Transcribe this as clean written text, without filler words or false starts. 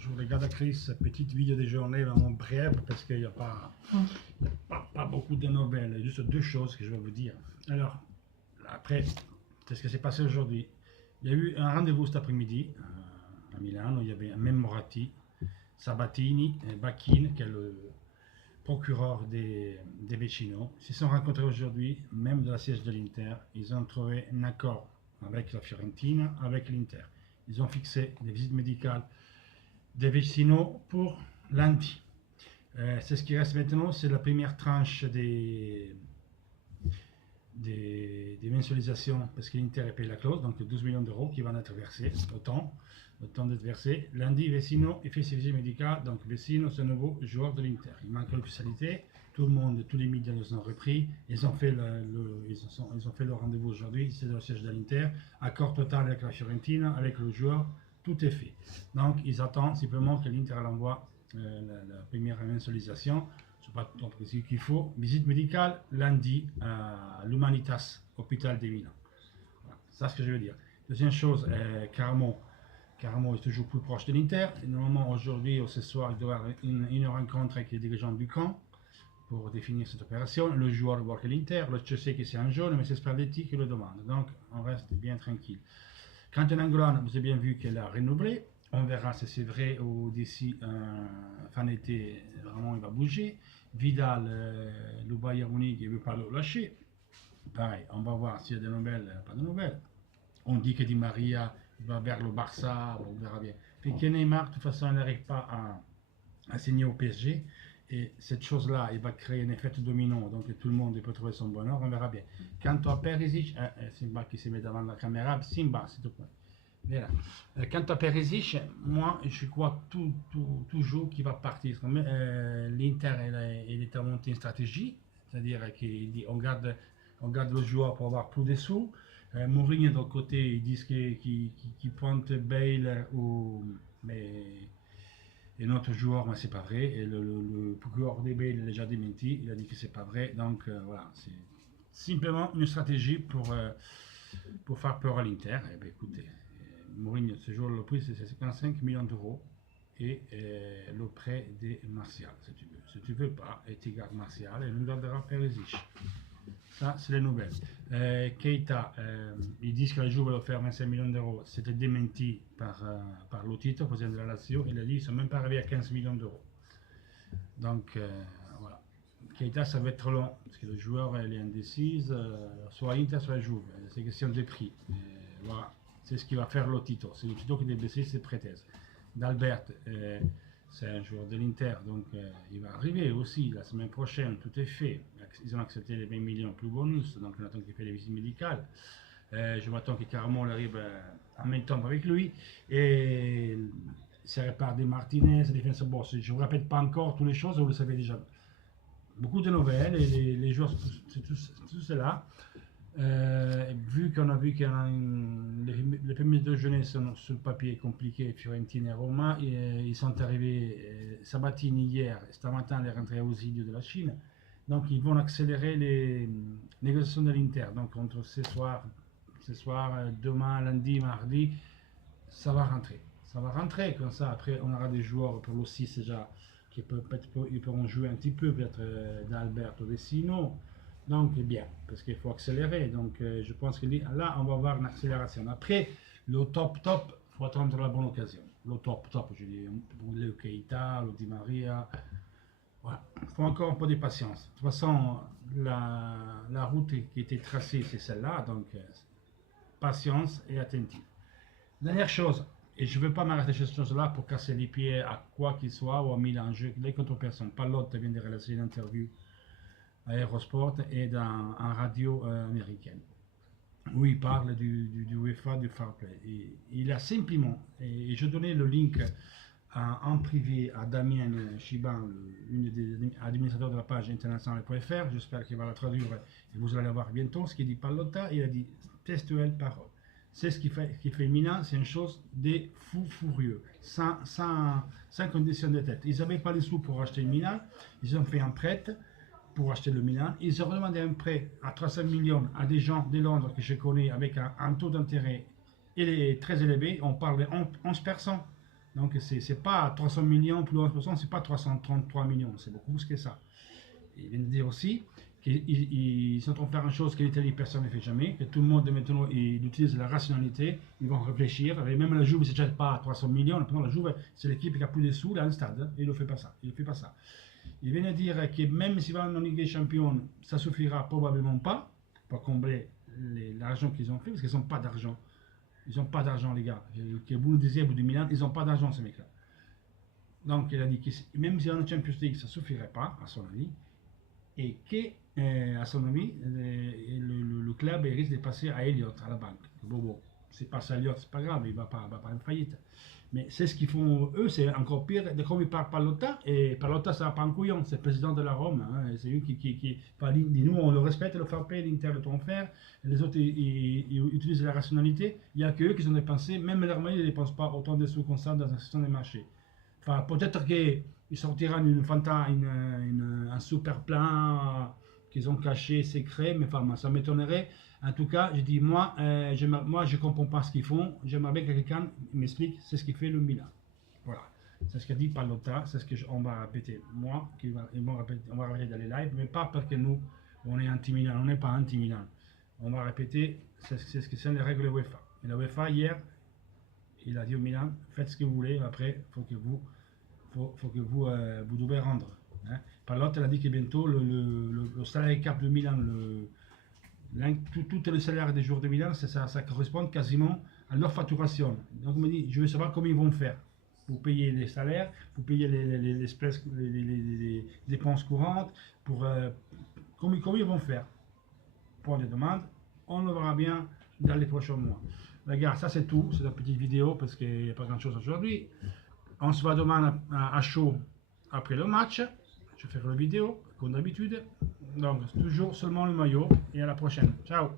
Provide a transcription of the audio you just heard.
je vous regarde à Chris, petite vidéo des journées vraiment brève parce qu'il n'y a, pas beaucoup de nouvelles, juste deux choses que je vais vous dire. Alors, après, c'est ce qui s'est passé aujourd'hui. Il y a eu un rendez-vous cet après-midi à Milan où il y avait Memorati, Sabatini et Bacchine, qui est le procureur des Vicino. Ils se sont rencontrés aujourd'hui, même de la siège de l'Inter. Ils ont trouvé un accord avec la Fiorentina, avec l'Inter. Ils ont fixé des visites médicales des Vicino pour lundi. C'est ce qui reste maintenant, c'est la première tranche des mensualisations, parce que l'Inter paye la clause, donc 12 millions d'euros qui vont être versés, autant d'être versés. Lundi, Vecino il fait ses visites médicales, donc Vecino c'est un nouveau joueur de l'Inter. Il manque l'officialité, tout le monde, tous les médias nous ont repris, ils ont fait le rendez-vous aujourd'hui, c'est le siège de l'Inter, accord total avec la Fiorentina, avec le joueur, tout est fait. Donc ils attendent simplement que l'Inter l'envoie la première mensualisation. Je ne sais pas trop ce qu'il faut. Visite médicale lundi à l'Humanitas, hôpital de Milan. Voilà, c'est ce que je veux dire. Deuxième chose, Caramo est toujours plus proche de l'Inter. Normalement, aujourd'hui ou ce soir, il doit y avoir une rencontre avec les dirigeants du camp pour définir cette opération. Le joueur voit que l'Inter, je sais que c'est un jaune, mais c'est Spalletti qui le demande. Donc, on reste bien tranquille. Quant à Nangolan, vous avez bien vu qu'elle a renouvelé. On verra si c'est vrai ou d'ici fin d'été, vraiment il va bouger. Vidal, le Bayern Munich, il ne veut pas le lâcher. Pareil, on va voir s'il y a des nouvelles, pas de nouvelles. On dit que Di Maria va vers le Barça, on verra bien. Puis que Neymar, de toute façon, il n'arrive pas à signer au PSG. Et cette chose-là, il va créer un effet domino, donc tout le monde peut trouver son bonheur, on verra bien. Quant à Perisic, Simba qui se met devant la caméra, Simba, s'il te plaît. Voilà. Quant à Perisic, moi je crois toujours qu'il va partir. L'Inter il est monté une stratégie, c'est-à-dire qu'il dit on garde le joueur pour avoir plus de sous. Mourinho de l'autre côté, ils disent qu'il pointe Bale et notre joueur, mais c'est pas vrai. Et le procureur des Bale il a déjà démenti, il a dit que c'est pas vrai. Donc voilà, c'est simplement une stratégie pour faire peur à l'Inter. Eh bien, écoutez, Mourinho, ce jour, le prix c'est 55 millions d'euros et le prêt de Martial, si tu veux. Si tu veux pas, et tu gardes Martial et nous gardera Perisic. Ça, c'est les nouvelles. Keita, ils disent que la Juve va le faire 25 millions d'euros. C'était démenti par Lotito, président de la Lazio. Il a dit qu'ils ne sont même pas arrivés à 15 millions d'euros. Donc, voilà. Keita, ça va être long, parce que le joueur, il est indécis, soit Inter, soit Juve. C'est question de prix. Voilà. C'est ce qui va faire Lotito. C'est Lotito qui a décidé ses prêtaises. D'Albert, c'est un joueur de l'Inter, donc il va arriver aussi la semaine prochaine, tout est fait. Ils ont accepté les 20 millions plus bonus, donc on attend qu'il fait les visites médicales. Je m'attends que Caramo arrive en même temps avec lui. Et ça répare des Martinez, défense boss. Je ne vous répète pas encore toutes les choses, vous le savez déjà. Beaucoup de nouvelles, et les joueurs, c'est tout cela. Vu qu'on a vu qu'il y a les premiers deux journées sont sur le papier compliqué, Fiorentina et Roma, ils sont arrivés Sabatini hier, ce matin, les rentrées aux idiots de la Chine. Donc ils vont accélérer les négociations de l'Inter. Donc entre ce soir, demain, lundi, mardi, ça va rentrer. Ça va rentrer comme ça. Après, on aura des joueurs pour le 6 déjà qui ils pourront jouer un petit peu, peut-être d'Alberto Vecino. Donc, bien, parce qu'il faut accélérer. Donc, je pense que là, on va avoir une accélération. Après, le top, il faut attendre la bonne occasion. Le top, je dis, le Keita, le Di Maria. Voilà. Il faut encore un peu de patience. De toute façon, la route qui était tracée, c'est celle-là. Donc, patience et attentif. Dernière chose, et je ne veux pas m'arrêter sur cette chose-là pour casser les pieds à quoi qu'il soit ou à Milan. Je les contre personne. Pallotte vient de réaliser une interview à Eurosport et dans une radio américaine où il parle du UEFA, du Fair Play. Et il a simplement, et je donnais le link en privé à Damien Chiban, une des administrateurs de la page internationale.fr, j'espère qu'il va la traduire et vous allez la voir bientôt, ce qu'il dit Pallotta, il a dit textuelle parole. C'est ce qui fait Milan, c'est une chose des fous furieux, sans condition de tête. Ils n'avaient pas les sous pour acheter Milan, ils ont fait un prêt pour acheter le Milan. Ils ont demandé un prêt à 300 millions à des gens de Londres que je connais avec un taux d'intérêt très élevé. On parle de 11%. Donc c'est pas 300 millions plus 11%, c'est pas 333 millions, c'est beaucoup plus que ça. Il vient de dire aussi qu'ils sont en train de faire une chose que l'Italie, personne ne fait jamais, que tout le monde maintenant il utilise la rationalité, ils vont réfléchir, et même la Juve, c'est déjà pas à 300 millions, la Juve, c'est l'équipe qui a plus de sous dans le stade, hein, et il ne fait pas ça, il ne fait pas ça. Il vient de dire que même s'ils vont en Ligue des Champions, ça suffira probablement pas pour combler l'argent qu'ils ont fait, parce qu'ils n'ont pas d'argent. Ils n'ont pas d'argent, les gars. Que vous le disiez, vous de Milan, ils n'ont pas d'argent, ces mecs-là. Donc, il a dit que même si en Champions League, ça ne suffirait pas, à son avis, et que, à son avis, le club risque de passer à Elliott, à la banque. Bon, c'est pas ça, Elliott, c'est pas grave, il va pas en faillite. Mais c'est ce qu'ils font eux, c'est encore pire. De comme il parle Pallotta, et Pallotta, ça va pas en couillon, c'est le président de la Rome. Hein, c'est lui qui enfin, dit, nous, on le respecte, le fair play, l'Inter, le ton faire. Les autres, ils utilisent la rationalité. Il n'y a qu'eux qui ont dépensé, même l'Allemagne ne dépense pas autant de sous comme ça dans un système de marché. Enfin, peut-être qu'ils sortiront un super plan qu'ils ont caché, secret, mais enfin, ça m'étonnerait. En tout cas, je dis, moi, je ne comprends pas ce qu'ils font. J'aimerais bien que quelqu'un m'explique, c'est ce qui fait le Milan. Voilà. C'est ce qu'a dit Pallotta, c'est ce qu'on va répéter. Moi, on va répéter dans les lives, mais pas parce que nous, on est anti-Milan. On n'est pas anti-Milan. On va répéter, c'est ce que sont les règles de l'UEFA. Et la UEFA, hier, il a dit au Milan, faites ce que vous voulez, après, il faut que vous devez rendre. Hein. Pallotta a dit que bientôt, le salaire cap de Milan, tout le salaire des joueurs de Milan, ça correspond quasiment à leur facturation. Donc, on me dit, je veux savoir comment ils vont faire pour payer les salaires, pour payer les dépenses courantes, comment ils vont faire. Pour les demandes, on le verra bien dans les prochains mois. Les gars, ça c'est tout, c'est une petite vidéo parce qu'il n'y a pas grand chose aujourd'hui. On se voit demain à chaud après le match. Je vais faire la vidéo, comme d'habitude. Donc, toujours seulement le maillot. Et à la prochaine. Ciao!